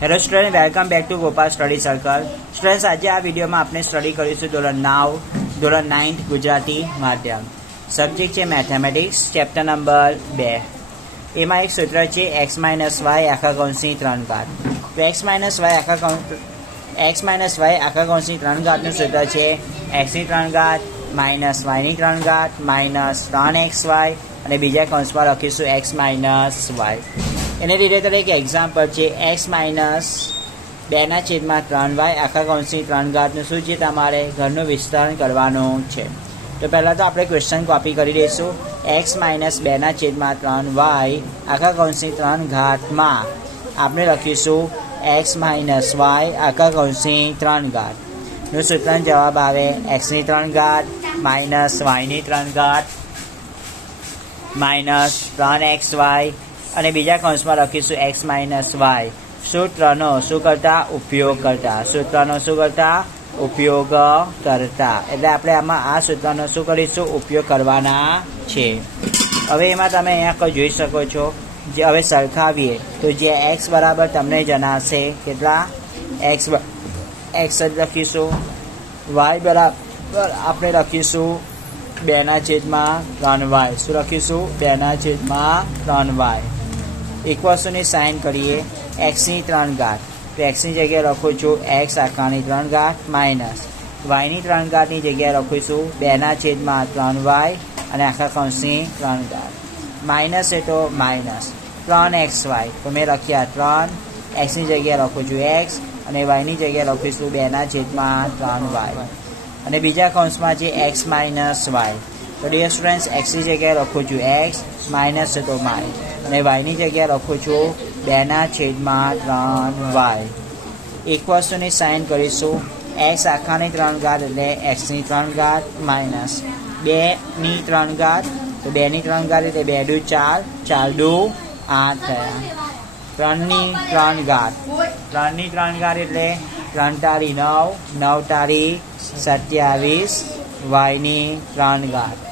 Hello student, welcome back to Gopal study circle. Students, આજે આ વિડીયોમાં આપણે સ્ટડી કરીશું ધોરણ નવ, ધોરણ નાઇન્થ, ગુજરાતી માધ્યમ. સબ્જેક્ટ છે મેથેમેટિક્સ, ચેપ્ટર નંબર બે. એમાં એક સૂત્ર છે એક્સ માઇનસ વાય આખા કૌંસની ત્રણ ઘાત. તો એક્સ માઇનસ વાય આખા કૌંસ એક્સ માઇનસ વાય આખા કૌંસની ત્રણ ઘાતનું સૂત્ર છે એક્સની ત્રણ ઘાત, માઇનસ વાયની ત્રણ ઘાત, માઇનસ ત્રણ એક્સ વાય, અને બીજા કૌંસમાં લખીશું એક્સ માઇનસ વાય. એને રિલેટેડ એક એક્ઝામ્પલ છે એક્સ માઇનસ બેના છેદમાં ત્રણ વાય આખા કૌંસની ત્રણ ઘાતનું શું છે તમારે? ઘરનું વિસ્તરણ કરવાનું છે. તો પહેલાં તો આપણે ક્વેશ્ચન કોપી કરી દઈશું. એક્સ માઇનસ બેના છેદમાં ત્રણ વાય આખા કૌંસની ત્રણ ઘાતમાં આપણે લખીશું એક્સ માઇનસ વાય આખા કૌંસની ત્રણ ઘાત. નું સૂત્રનો જવાબ આવે એક્સની ત્રણ ઘાત માઇનસ વાયની ત્રણ ઘાત માઇનસ ત્રણ એક્સ વાય અને બીજા કૌંસમાં લખીશું એક્સ માઇનસ વાય સૂત્રનો શું કરતા? ઉપયોગ કરતા. સૂત્રનો શું કરતા? ઉપયોગ કરતા. એટલે આપણે આમાં આ સૂત્રનો શું કરીશું? ઉપયોગ કરવાના છે. હવે એમાં તમે અહીંયા કોઈ જોઈ શકો છો. જે હવે સરખાવીએ તો જે એક્સ બરાબર તમને જણાશે કેટલા? એક્સ એક્સ જ લખીશું. વાય બરાબર આપણે લખીશું બેના છેદમાં ત્રણ વાય શું લખીશું? બેના છેદમાં ત્રણ વાય ઇક્વલ્સની સાઇન કરીએ એક્સની ત્રણ ઘાત. તો એક્સની જગ્યાએ લખો છું એક્સ આખાની ત્રણ ઘાત માઇનસ. વાયની ત્રણ ઘાતની જગ્યાએ લખીશું બેના છેદમાં ત્રણ વાય અને આખા કૌંસની ત્રણ ઘાત. માઇનસ એ તો માઇનસ. ત્રણ એક્સ વાય તો મેં લખ્યા ત્રણ. એક્સની જગ્યાએ લખું છું એક્સ અને વાયની જગ્યાએ લખીશું બેના છેદમાં ત્રણ વાય અને બીજા કૌંસમાં છે એક્સ માઇનસ વાય તો ડિયર સ્ટુડન્ટ્સ એક્સની જગ્યાએ લખું છું એક્સ માઇનસ તો માય અને વાયની જગ્યાએ લખું છું બેના છેદમાં ત્રણ વાય એક વસ્તુની સાઇન કરીશું. એક્સ આખાની ત્રણ ઘાત એટલે એક્સની ત્રણ ઘાત માઇનસ બેની ત્રણ ઘાત, તો બેની ત્રણ ઘાત એટલે બે દુ ચાર ચાર દુ આઠ થયા. ત્રણની ત્રણ ઘાત. ત્રણની ત્રણ ઘાત એટલે ત્રણ તારી નવ નવ તારી સત્યાવીસ વાયની ત્રણ ઘાત.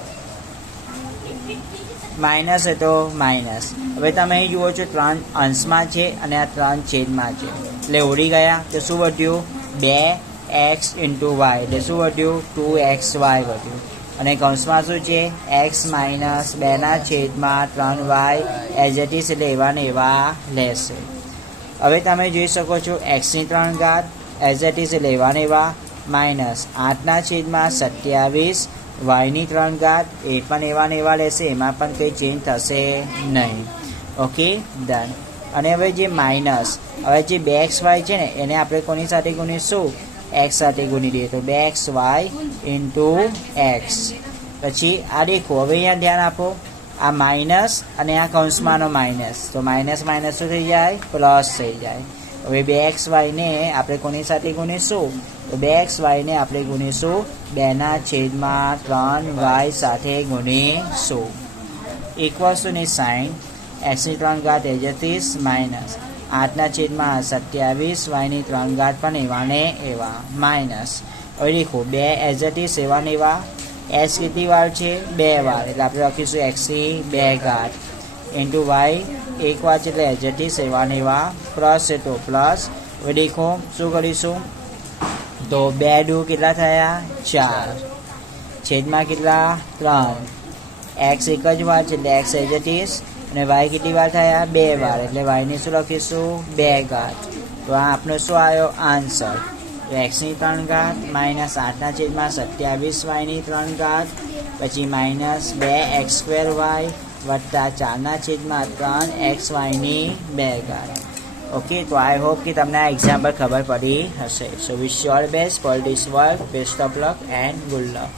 માઇનસ હતો માઇનસ. હવે તમે અહીં જુઓ છો ત્રણ અંશમાં છે અને આ ત્રણ છેદમાં છે. એટલે ઉડી ગયા. તો શું વધ્યું? બે એક્સ ઇન્ટુ વાય. એટલે શું વધ્યું? ટુ એક્સ વાય વધ્યું. અને કૌંસમાં શું છે? એક્સ માઇનસ બેના છેદમાં ત્રણ વાય એઝ ઇટ ઇઝ એટલે એવા ને એવા લેશે. હવે તમે જોઈ શકો છો એક્સની ત્રણ ઘાત, એઝ ઇટ ઇઝ એટલે એવા ને એવા માઇનસ. આઠના છેદમાં સત્યાવીસ વાયની ત્રણ ઘાત એ પણ એવા ને એવા રહેશે એમાં પણ કંઈ ચેન્જ થશે નહીં. ઓકે ડન અને હવે જે માઇનસ હવે જે બે એક્સ વાય છે ને, એને આપણે કોની સાથે ગુણીશું? એક્સ સાથે ગુણી દઈએ તો બે એક્સ વાય ઇન્ટુ એક્સ પછી આ દેખો, હવે અહીંયા ધ્યાન આપો. આ માઇનસ અને આ કૌંસમાંનો માઇનસ તો માઇનસ માઇનસ શું થઈ જાય? પ્લસ થઈ જાય. હવે બે એક્સ વાયને આપણે કોની સાથે ગુણીશું? તો બે એક્સ વાયને આપણે ગુણીશું. બેના છેદમાં ત્રણ વાય સાથે ગુણીશું. ઇક્વલ્સની સાઈન. એસની ત્રણ ઘાત એજત્રીસ માઇનસ આઠના છેદમાં સત્યાવીસ વાયની ત્રણ ઘાત પણ એવાને એવા. માઇનસ હવે લખો, બે એજત્રીસ એવાને એવા. એસ કેટલી વાર છે? બે વાર. એટલે આપણે લખીશું એક્સની બે ઘાત. ઇન્ટુ વાય એક વાર છે એટલે એજટી સેવા ને એવા પ્લસ છે તો પ્લસ હવે દેખો શું કરીશું તો બે ડુ કેટલા થયા ચાર છેદમાં કેટલા ત્રણ એક્સ એક જ વાર છે એક્સ એજટીસ અને વાય કેટલી વાર થયા બે વાર એટલે વાયને શું લખીશું બે ઘાત તો આ આપનો શું આવ્યો આન્સર એક્સની ત્રણ ઘાત માઇનસ આઠના છેદમાં સત્યાવીસ વાયની ત્રણ ઘાત પછી માઇનસ બે એક્સ સ્ક્વેર વાય વત્તા ચારના છેદમાં ત્રણ એક્સ વાયની બે ઘાત ઓકે તો આઈ હોપ કે તમને આ એક્ઝામ્પલ ખબર પડી હશે. So wish your best for this work best of luck and good luck